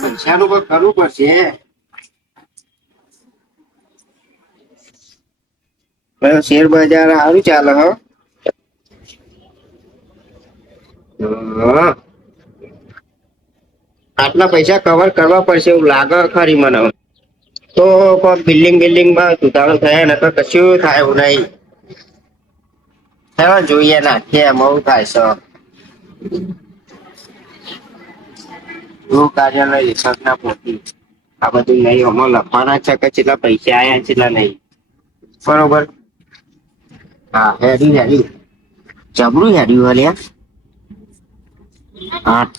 પૈસાનું કોઈ કરવું પડશે. શેર બજાર સારું ચાલે હ. આટલા પૈસા કવર કરવા પડશે એવું લાગે ખરી મને. તો કોઈ બિલ્ડિંગ સુધારો થયા ને તો કશું થાય એવું નહીં. હવે જોઈએ નાખીએ એમાં હું થાય છે. ગૃહ કાર્યાલય હિસાબના પોથી આ બધું નહીં આમાં લખવાના છે કે કેટલા પૈસા આયા કેટલા નહીં. બરોબર. હા હેડી જબરું હેડ્યું હલ્યા. આઠ.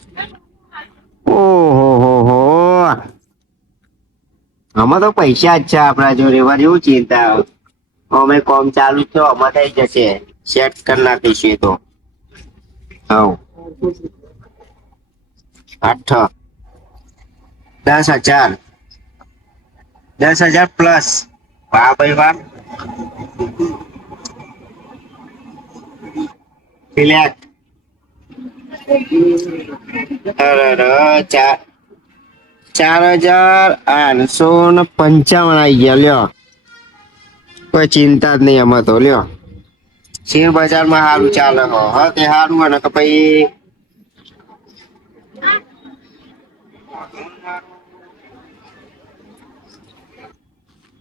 ઓહો હો. આમાં તો પૈસા જ છે આપડા જોડે વાર એવું ચિંતા. અમે કોમ ચાલુ થયો આમાં થઈ જશે સેટ કરી નાખીશું તો. હવ. 8 10,000. 10,000 પ્લસ. વાહ ભાઈ વાહ. સિલેક્ટ. અરે 4,855 આઈ ગયા લ્યો. કોઈ ચિંતા જ નહીં આમાં તો લ્યો. શેર બજારમાં સારું ચાલે તે સારું હોય ને કે પછી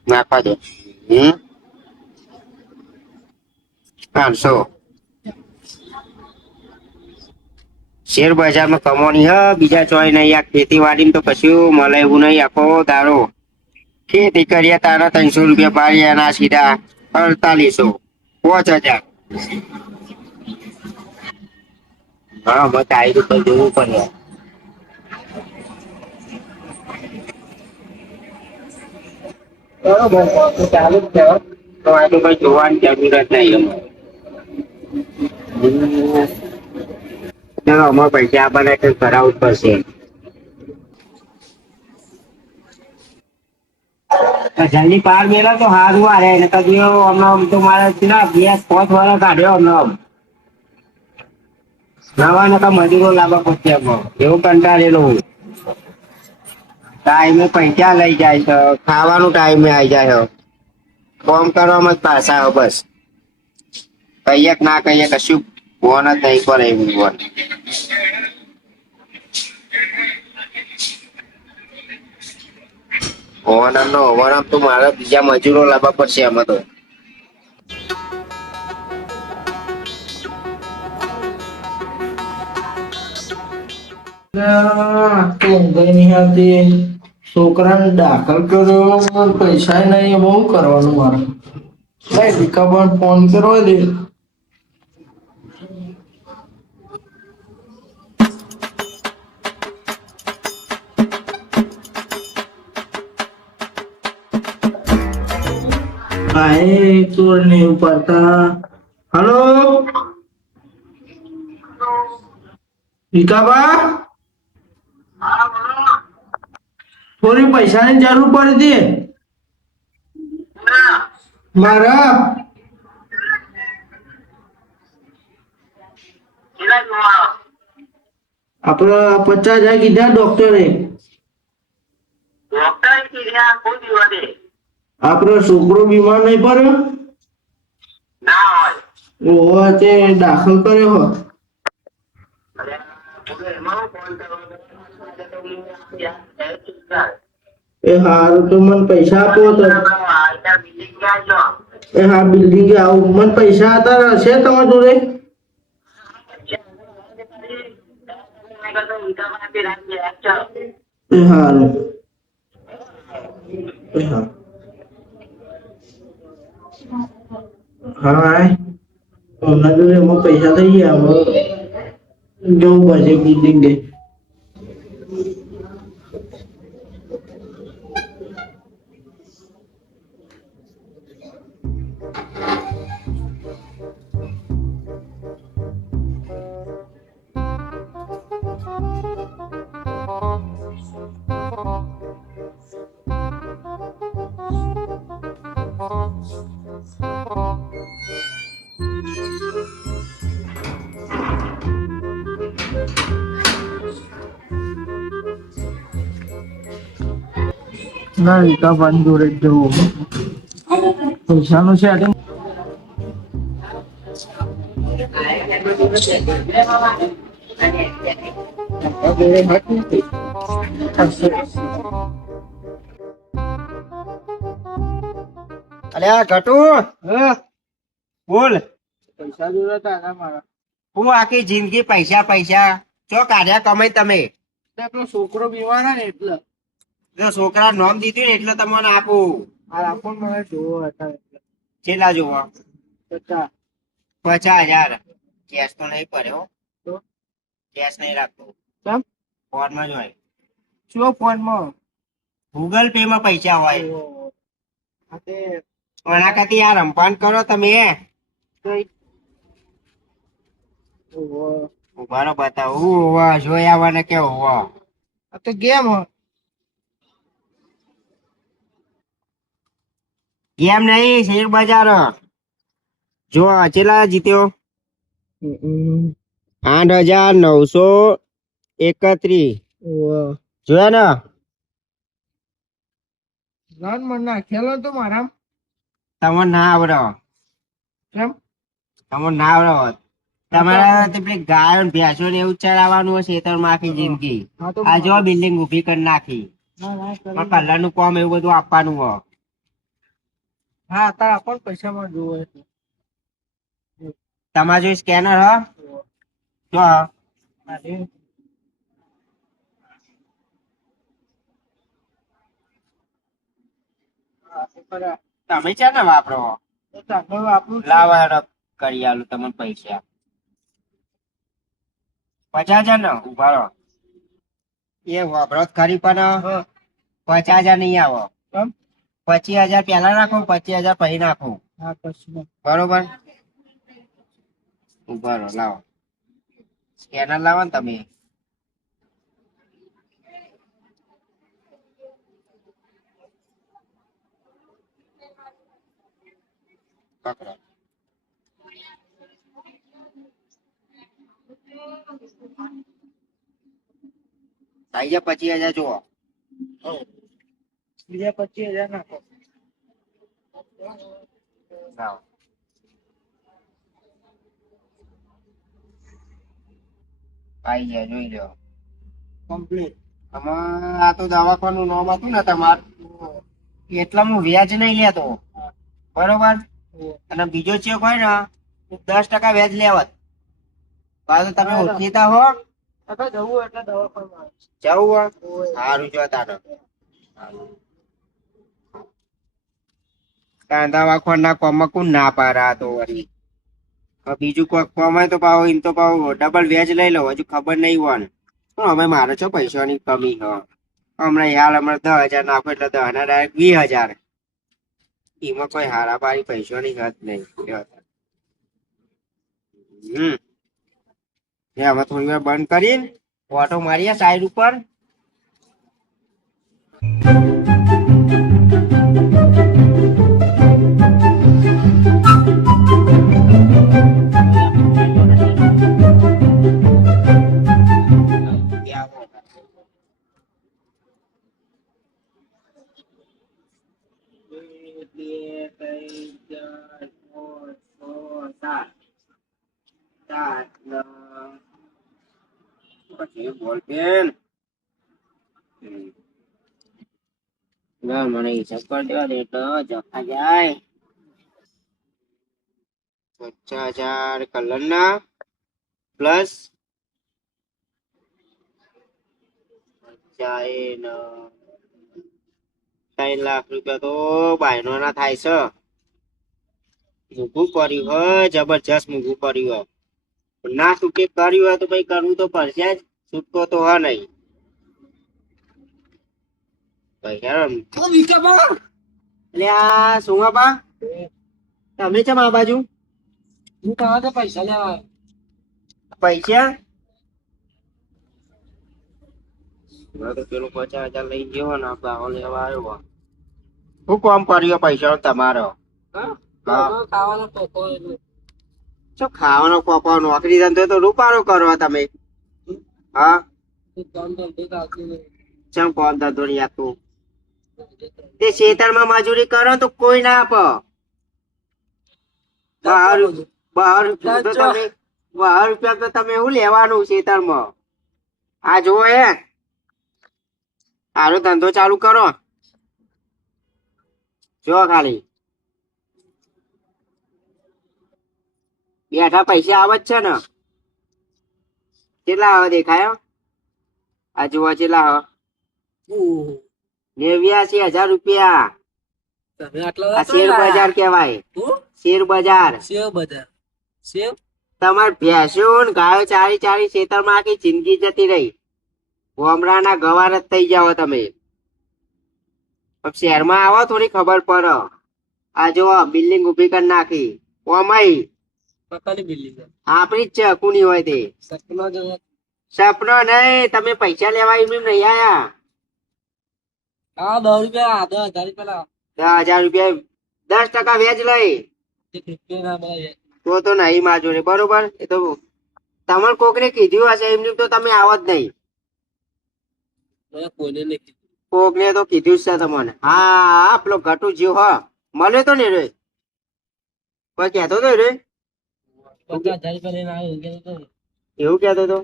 નાખવા દો. 800. શેર બજારમાં કમોની હ બીજા ચોય નહીં. આ ખેતીવાડીમાં તો કશું મળે એવું નહીં. આખો દારો ખેતી કરીએ તારા 300 રૂપિયા પાડીએ એના સીધા 4800 5,000. હા બસ આવી રીતે જોવું પડે. બરોબર ચાલુ જ છે તો આ તો કઈ જોવાની જરૂરત નહીં. ચલો અમારે પૈસા આપણને કરાવવું જ પડશે. જલ્દી પાર મેળો તો સારું હારે ને કદી હમણાં તો મારે ના 2-5 વર્ષ કાઢ્યો હમણાં. નવા નકા મજૂરો લાવવા પડશે એવું કંટાળેલો હું. ટાઈમે પૈસા લઈ જાય છે ખાવાનું ટાઈમે આવી જાય. ફોન કરવામાં જ પાછા બસ કહીએ ના કહીએ કશું ફોન જ નહીં કરે એવું ફોન. ઓવરઆમ તો મારે બીજા મજૂરો લાવવા પડશે આમાં તો. છોકરાને દાખલ કર્યો પૈસા નહીં બહુ કરવાનું મારે. વિકાબા ફોન કરવા દે. ચોર નહીં ઉપાડતા. હલો વિકાબા, થોડી પૈસાની જરૂર પડી હતી મારા. આપડે 50,000 કીધા ડોક્ટરે. આપડો છોકરો બીમાર નહીં પડ્યો? ઓહો તે દાખલ કર્યો હો. એ હારું તો મને પૈસા આપો તો. એ હા બિલ્ડિંગ આવું મને પૈસા હતા હશે તમારા જોડે? એ હારું. હા ઓના જોડે એમાં પૈસા થઈ ગયા. જવું પડશે બિલ્ડિંગે. ના વિકાભાઈ જોડે જ જવું પૈસાનું સેટિંગ અલ્યા ઘટુ બોલ. પૈસા જોડે હતા મારા હું આખી જિંદગી પૈસા પૈસા ચો કાઢ્યા કમાઈ તમે. પેલો છોકરો બીમાર ને એટલે જો છોકરા નોમ દીધું ને એટલે તમને આપું. આ આપો મને જોવો હતા એટલે કેટલા જોવા? 50. 50,000. કેશ તો નહીં પડ્યો. તો કેશ નહીં રાખતો. કેમ? ફોનમાં જ હોય. શું ફોનમાં? ગૂગલ પે માં પૈસા હોય. હા તે એના કરતી આ રમપાન કરો તમે. ઉભારો બતાવો હોવા જોયા આવવાને કે હોવા. આ તો ગેમ ગેમ નહીં શેર બજાર. જો ચેલા જીત્યો? 8,931. જોયા ને? લોન મને નાખેલો તો મારા તમને ના આવડે. કેમ? તમને ના આવડે. તમારા પેલી ગાયો ને ભેંસો ને એવું ચડાવવાનું હશે ખેતરમાં આખી જિંદગી. હા તો આ જો બિલ્ડિંગ ઉભી કરી નાખી. પણ કલર નું કામ એવું બધું આપવાનું હોય. હા તારા આપણ પૈસામાં જોવો એટલે તમારે જો સ્કેનર હ જો તમે છે ને વાપરો લાવા કરી આલું તમને પૈસા 50,000 ને ઉભા રહો. એ વાપરો ખરી પણ 50,000 નહીં આવો. 25,000 પેલા નાખો 25,000 પછી નાખો. બરોબર ઉભા રહો લાવો સ્કેનર લાવો ને તમે. પકડો. થઈ ગયા 25,000 જુઓ. બીજા 25,000 નાખો. લાવો. આઈ ગયા જોઈ લો કમ્પ્લીટ. આમાં આ તો દવાખાનું નામ હતું ને તમારું એટલે હું વ્યાજ નહીં લેતો. બરોબર. અને બીજો ચેક હોય ને 10% વ્યાજ લેવત. પાછું તમે ઓળખીતા હો જવું એટલે દવાખાના જવું સારું જો તારે કાંદા વાખવાના કોમમાં કોણ ના પારા તો વળી બીજું કોઈ કોમ હોય તો પાવ એમ તો પાવ ડબલ વ્યાજ લઈ લો. હજુ ખબર નહીં હોય ને પણ અમે મારે છો પૈસાની કમી હ હમણાં હાલ હમણાં 10,000 નાખો એટલે 10 ના ડાયરેક્ટ 20,000. એમાં કોઈ હારાબારી પૈસાની હદ નહીં. હવે થોડી વાર બંધ કરીને ઓટો મારીએ સાઈડ ઉપર. પછી બોલપેન મને હિસાબ કરી દેવા દે તો જખા જાય. 50,000 કલર ના પ્લસ 3 લાખ રૂપિયા તો બાયનો ના થાય છે. મૂકવું પડ્યું હોય જબરજસ્ત મૂકવું પડ્યું હોય. ના છૂટકે કર્યું હોય તો ભાઈ કરવું તો પડશે જ. છૂટકો તો હા નહીં. તમે ચમ આ બાજુ હું કહા તો પૈસા લેવા પૈસા તો પેલું 50,000 લઈ ગયો ને આપડે લેવા આવ્યો. શું કામ કર્યો પૈસા તમારો? શું ખાવાનો કોપો નોકરી ધંધો તો રૂપારો કરો તમે. હા ચમ કોમ ધંધો નહીં આપતું તે ખેતરમાં મજૂરી કરો તો કોઈ ના આપો. બહાર બહાર રૂપિયા તો તમે બહાર રૂપિયા તો તમે એવું લેવાનું ખેતરમાં. આ જુઓ સારો ધંધો ચાલુ કરો. જો ખાલી બેઠા પૈસા આવે જ છે ને. કેટલા આવે દેખાયો? આ જુઓ કેટલા આવે. 89,000 રૂપિયા. આ શેર બજાર કેવાય. શેર બજાર. તમારે ભેંસો ને ગાયો ચારી ચારી ખેતરમાં આખી જિંદગી જતી રહી. ગોમડાના ગવાર જ થઈ જાઓ તમે. શહેરમાં આવો થોડી ખબર પડે. આ જો બિલ્ડિંગ ઉભી કરી નાખી. ઓમાઈ આપણી જ છે, કોની હોય તે. સપનો નહીં, તમે પૈસા લેવા એમ નહીં આયા. 10,000 રૂપિયા 10% વ્યાજ લઈ તો નહીં માજો ને. બરોબર, એ તો તમને કોકને કીધું હશે, એમની તો તમે આવો જ નહીં. કોકને તો કીધું જ છે તમને. હા પેલો ઘટુ જીવ હ મળે તો ને રે કોઈ કેતો તો રે એવું કેતો તો.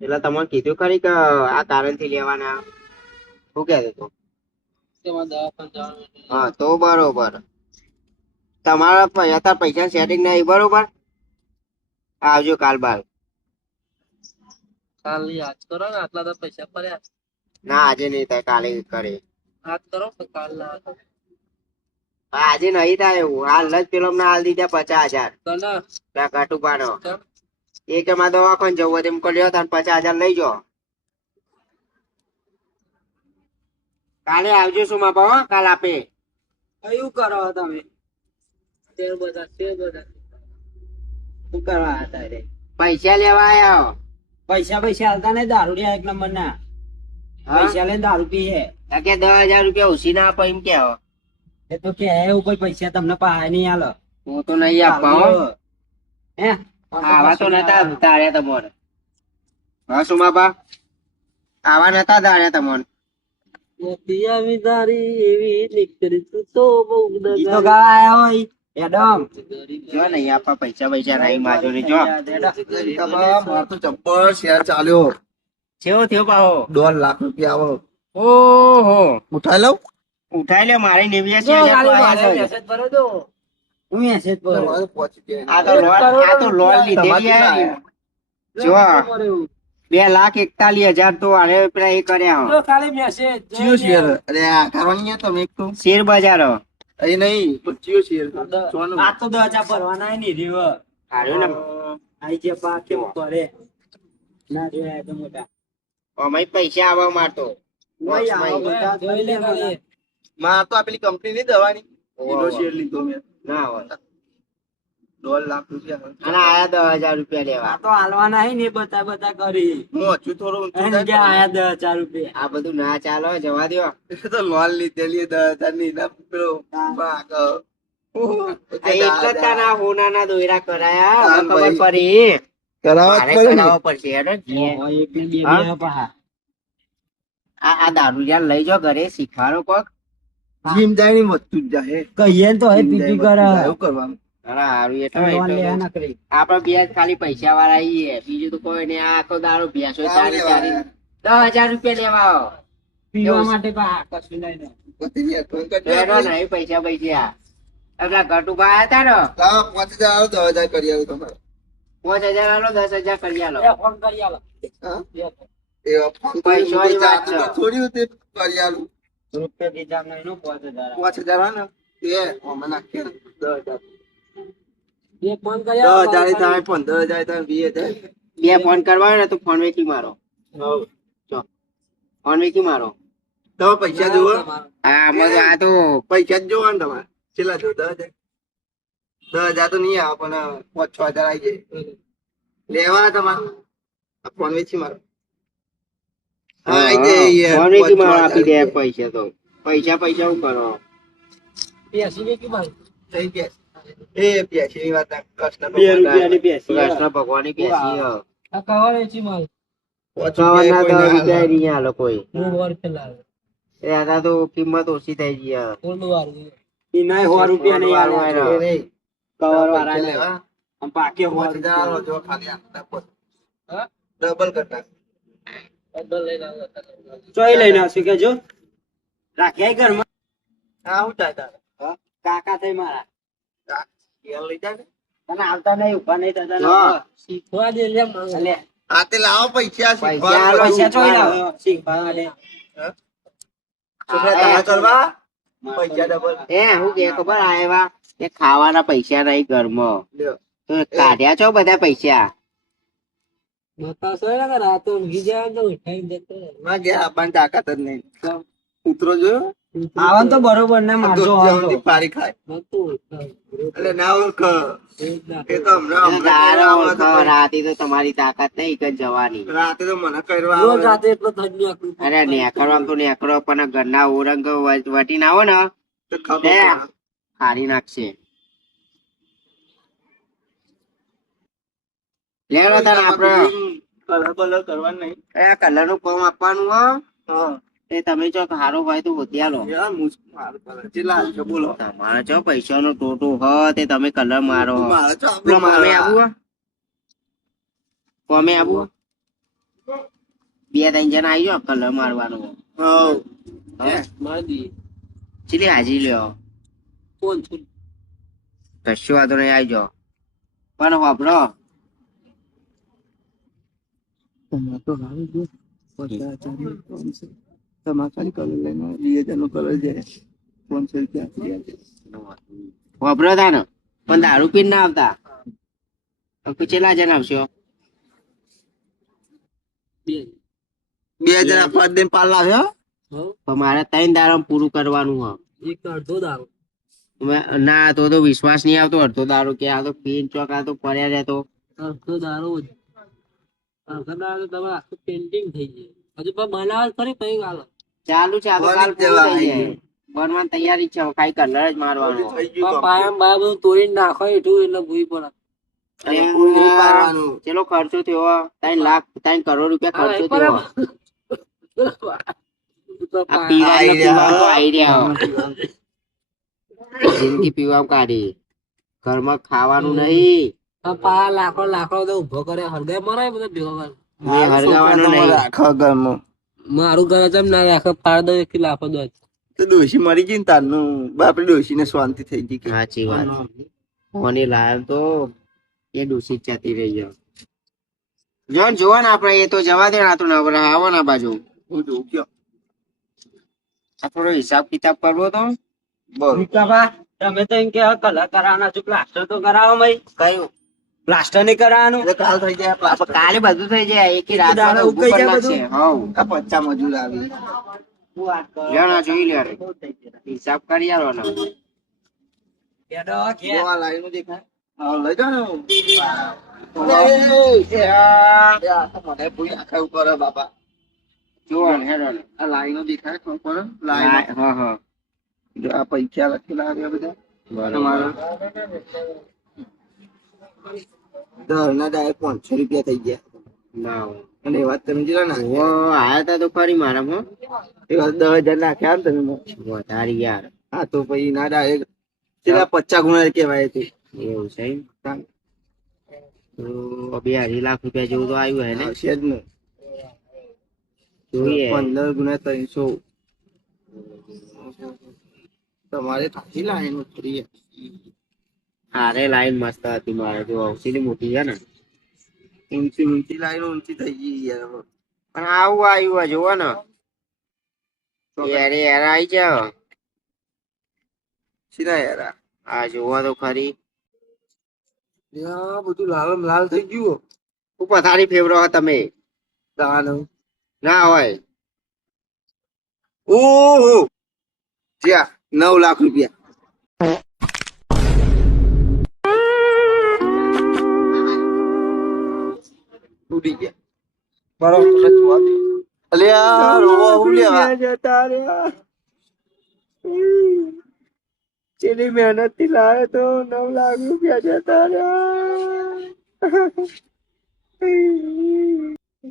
એટલે તમને કીધું ખરી કે આ કારણ થી લેવાના શું કેતો તો? હા તો બરોબર. તમારા અત્યારે પૈસા સેટિંગ નહીં. બરોબર, આવજો કાલ બાર. ના આજે નહીં થાય, કાલે કરે. આજે નહીં થાય એવું. હાલ જ પેલો હાલ દીધા 50,000 ઘટુપાનો. એક એમાં દવાખાને જવું હોય તેમ કર્યો 50,000 લઈ જાઓ. કાલે આવજો શું માં ભાવ. કાલ આપે કયું કરો તમે? શું કરવા હતા રે? પૈસા લેવા આયા. પૈસા હાલતા નહીં, દારૂડિયા એક નંબર ના. પૈસા લઈને દારૂ પીએ. કે 10,000 રૂપિયા ઓછી ના આપો એમ કે એ તો કે એવું કોઈ પૈસા તમને પાય નહીં હાલ. હું તો નહીં આપવા. હે આવા તો નતા ધાર્યા તમારે. હા સુમાબા આવા નતા ધાર્યા તમને. જો નહીં આપવા પૈસા નહીં માજો ને. જો જબ્બર શેર ચાલ્યો. કેવો થયો પાહો? 2 લાખ રૂપિયા આવો. ઓહો ઉઠાઈ લઉં? ઉઠાઈ લે. મારી 89,000 લોન લીધેલી. જો 2,41,000 તો આને પેલા એ કર્યા. શેર બજાર નહીં શેર તો 10,000 ભરવાના નહીં રીવ. અમે પૈસા આવવા માટે માં તો પેલી કંપની ની દવાની એનો શેર લીધો મેં. ના હોય 2 લાખ રૂપિયા અને આયા 10,000 રૂપિયા લેવા. તો હાલવાના હે ને બતા કરી હું હજુ થોડું આયા 10,000 રૂપિયા. આ બધું ના ચાલો, જવા દો. તો લોન લીધેલી 10,000 ની ના પેલો ભાગ એટલે તાના હોનાના દોયરા કરાયા. ખબર પડી કરાવવા પડશે. આ દારૂ જ્યાં લઈ જાઓ ઘરે શીખવાડો કોક. જીમ જાય ની વધતું જ જાય કહીએ તો હે પીપી કરે એવું કરવાનું. આપડે બે ખાલી પૈસા વાળા આવીએ, બીજું તો કોઈ નઈ. આ આખો દારૂ ભેંસો ચાલી 10,000 રૂપિયા લેવા પીવા માટે. નહીં પૈસા આપડા ઘટુભા હતા ને 5,000 કરી આવું તમારે. 5,000 આલો 10,000 કરી આલો. ફોન કરી આલો. પૈસાની વાત છે. થોડી કરી આલું. રૂપિયા બીજા મહિનો 5,000 હા ને એ અમે નાખીએ 10,000. 10,000 થાય 15,000 થાય 20,000. બે ફોન કરવા ને તો ફોન વેચી મારો. ફોન વેચી મારો. તમે પૈસા જોવો. હા આ તો પૈસા જ જોવા ને તમારે. છેલ્લા જો 10,000 તો નહીં આવે પણ 5,000 આવી જાય લેવા તમારે. ફોન વેચી મારો. ફોન વેચી મારો આપી દે પૈસા. તો પૈસા શું કરો? પ્યાસી વાત કૃષ્ણ ભગવાનની પ્યાસી. કવર વેચી માલ. 10,000 રૂપિયા કોઈ એના તો કિંમત ઓછી થઈ ગઈ હવે. એનાય 100 રૂપિયા નહીં આલ્યા છે. એ નહીં. કવર પૈસા વાળા લેવા આમ પાકે 100 પાંચ હજાર આલો જો ખાલી આપતા પોત. ડબલ કરતા ચોય લઈને આવશું કે જો રાખ્યા ઘરમાં હા હું ચાલતા કાકા થઈ મારા લઈ જાય ને. તને આવતા નહીં ઉભા નહીં થતા ને. હા. શીખવા દે લે મને. હા તે લાવો પૈસા પૈસા આલો. પૈસા ચોય લાવ્યો શીખવા માટે. છોકરા તારા કરવા પૈસા ડબલ હું કે ખબર આવ્યા કે ખાવાના પૈસા નહીં ઘરમાં લ્યો. તો કાઢ્યા છો બધા પૈસા માં ગયા આપવાની તાકાત જ નહીં કૂતરો જોયો આવન તો બરોબર ને મારજો દૂધ પારી ખાય એટલે ના ઓળખ એ તો હમણાં તારા હમણાં ઓળખો, રાતે તો તમારી તાકાત નહીં કે જવાની રાતે તો મને કરવા આવે. અરે નેકરો આમ તો નેકરો પણ ઘરના ઓરંગ વટીને આવો ને તો ખબર લે. પડે. ફાડી નાખશે લેલો તને આપડે કલર બલર કરવાનું નહીં કલર નું કામ આપવાનું હો હા એ તમે જો સારો હોય તો હોતિયા લો યાર મારું કલર ચેલા છે બોલો તમારે જો પૈસા નો ટોટો હ તે તમે કલર મારો હો. મારે તો પેલો આપણે કોમે આવું હો? કોમે આવું હો? 2-3 જણા આવી જાઓ કલર મારવાનો હો. હઉ. ચીલી હાજી લ્યો કશું વાંધો નહીં આવી જાઓ પણ વાપરો તમારે કલર લઈને 2000 નો કલર જાય 500 રૂપિયા વાપરો તા ને પણ દારૂ પીને ના આવતા તો ચેલા જણ આવશો 2000 આપવા દે પાલ લાવ્યો પણ મારે 3 દારૂ પૂરું કરવાનું હ ના તો વિશ્વાસ નહીં આવતો અડધો દારૂ કે આ તો પીન ચોક આ તો પડ્યા રહેતો ચાલુ છે આ તો કાલ પૂરું થઈ જાય બનવાની તૈયારી છે હવે ખાલી કલર જ મારવાનો થઈ ગયું અને કોઈ નહીં પાડવાનું. ચેલો ખર્ચો થયો 3 લાખ 3 કરોડ રૂપિયા ખર્ચો થયો આ પીવાનો આઈડિયા જિંદગી પીવા કાઢી ઘરમાં ખાવાનું નહીં મેં હરગાવાનું નહીં રાખો ઘરમાં મારું ઘર જેમ ના રાખે પાડ દો એક લાફો દો તો ડોશી મરી ગઈ ને તારનું બાપડી ડોશી ને શાંતિ થઈ ગઈ કે સાચી વાત કોની લાયો તો એ દૂષિત જતી રહી ગયો જોવો ને આપડે એ તો જવા દે ના તો નવરા આવો ના બાજુ હું જોઉં કયો આ થોડો હિસાબ કિતાબ કરવો તો બરોબર તમે તો એમ કે કલર કરાવવાના છો પ્લાસ્ટર તો કરાવો ભાઈ કયું પ્લાસ્ટર નહીં કરાવવાનું એટલે કાલ થઈ જાય આપણે કાલે બધું થઈ જાય એક રાત દાડે ઊભું ઉકાઈ કરી જાય નાખશે હવ આ પચ્ચા મજૂર આવી લેણા જોઈ લે હિસાબ કરી આલો ને જો આ લાઈન નું દેખાય હા લઈ જાઓ ને આ તો મને ભૂઈ આખા ઉપર હે બાપા જોવો ને હેડો ને આ લાઈન નું દેખાય ઉપર લાઈન હા હા જો આ પૈસા લખેલા આવ્યા બધા બરોબર તમારા દરના ડાયરેક્ટ 500 રૂપિયા થઈ ગયા ના અને એ વાત તમે જોયા ને ઓ આયા તા તો ખરી મારા માં એ વાત 10,000 નાખ્યા ને તમે વધારે યાર હા તો પછી ના ડાયરેક્ટ પેલા 50 ગુણા કહેવાય છે એવું છે એમ? તો 2.5 લાખ રૂપિયા જેવું તો આવ્યું હે ને આવશે જ ને જોઈએ 15 ગુણા 300 તમારે કાચી લાઈન ઉતરી હારે લાઈન મસ્ત હતી મારે જો ઔષધી મોટી છે ને ઊંચી ઊંચી લાઈન ઊંચી થઈ ગઈ યાર પણ આવું આવ્યું જોવો ને યારે યાર આવી જાવ સીધા યાર આ જોવો તો ખરી યા બધું લાલ લાલ થઈ ગયું હું પથારી ફેવરો હો તમે તાન ના હોય ઓહો જ્યા 9 લાખ રૂપિયા ઉડી ગયા બરોબર અલ્યા રોવા હું લેવા જતા રહ્યા ચેલી મહેનત થી લાવ્યો તો 9 લાખ રૂપિયા જતા રહ્યા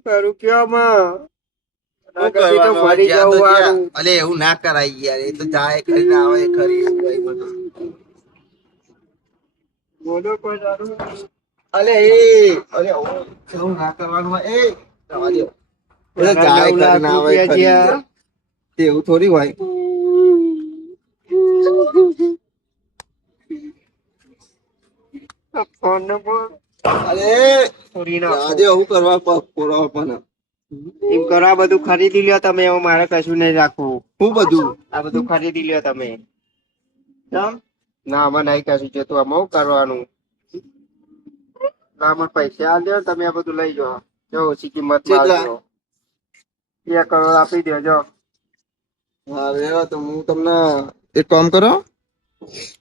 કરું ક્યાં માં શું પછી તો કરવાનું હવે? ફરી જ્યાં તો જવું જ્યાં. વાળું. અલે એવું ના કરાય યાર, એ તો જાય ખરી ના આવે ખરી એવું હોય બધું. બોલો કોઈ દારૂ. અલે એવું ના કરવાનું હોય. જવા દ્યો. એ તો પેલા જાય 9 ખરી લાખ ના આવે રૂપિયા ખરી જ્યાં. યાર. એવું થોડી હોય. ફોન નંબર અરે છોડી જવા નાખો. દે, એવું કરવા પૂરો પણ. એમ કરો આ બધું ખરીદી લ્યો તમે, હવે મારે કશું નહીં રાખવું. શું બધું? આ બધું ખરીદી લ્યો તમે. કેમ? ના અમે નહીં કશું જોતું, અમે શું કરવાનું? ના, મને પૈસા આલ દો, તમે આ બધું લઈ જાઓ. જો ઓછી કિંમત માં કેટલા? આવજો. 1 કરોડ આપી દેજો. હા રેવા તો હું તમને એક કામ કરો,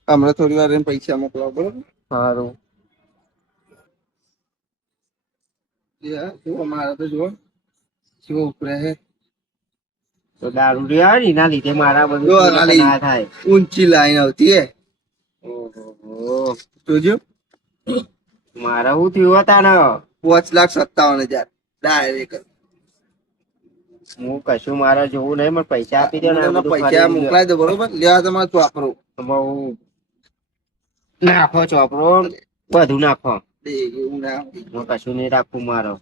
હમણાં થોડી વાર રહીને પૈસા મોકલાવો બરોબર. સારું. જુઓ મારા તો જુઓ શું ઉપરે છે. તો દારૂ રહ્યા ને એના લીધે મારા બધું જો થોડું ખાલી ના થાય. ઊંચી લાઈન આવતી હે. ઓહો. જોજો મારા શું થયું હતા ને? 5,57,000 ડાયરેક્ટ. હું કશું મારે જોવું નહીં, મને પૈસા આપી દો હું ને આ તમને બધું પૈસા ખરીદી લ્યો. મોકલાઈ દઉં બરોબર. લેવા તમારે વાપરો. આમાં હું નાખો ચોપડો, બધું નાખો. એવું ના હું કશું નહીં રાખવું મારો.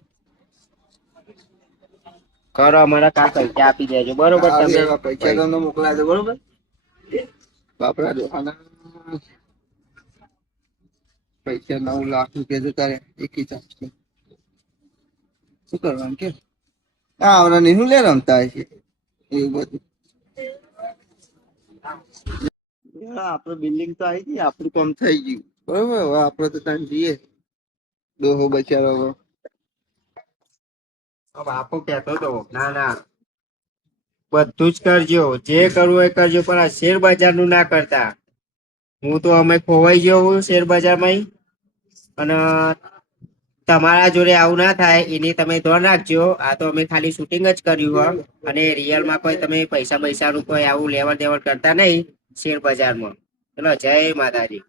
કરો અમારા કાલ પૈસા આપી દેજો બરોબર તમે. પૈસા તમને મોકલાઈ દો બરોબર. બાપરા દોખાના પૈસા 9 લાખ રૂપિયા જતા રહે એક હિસાબ. શું કરવાનું કે હા આવડા નહીં શું લે રમતા હશે એવું બધું. આપડે બિલ્ડિંગ તો આવી ગઈ, આપણું કામ થઈ ગયું બરોબર. હવે આપડે તો ત્યાં જઈએ દોહો બચારો. બાપુ કેતો તો ના ના બધું જ કરજો, જે કરવું એ કરજો, પણ આ શેર બજાર નું ના કરતા. હું તો અમે ખોવાઈ ગયો હું શેર બજારમાં, અને તમારા જોડે આવું ના થાય એની તમે ધ્યાન રાખજો. આ તો અમે ખાલી શૂટિંગ જ કર્યું હોય, અને રિયલમાં કોઈ તમે પૈસા નું કોઈ આવું લેવડ દેવડ કરતા નહીં શેર બજારમાં. ચલો જય માતાજી.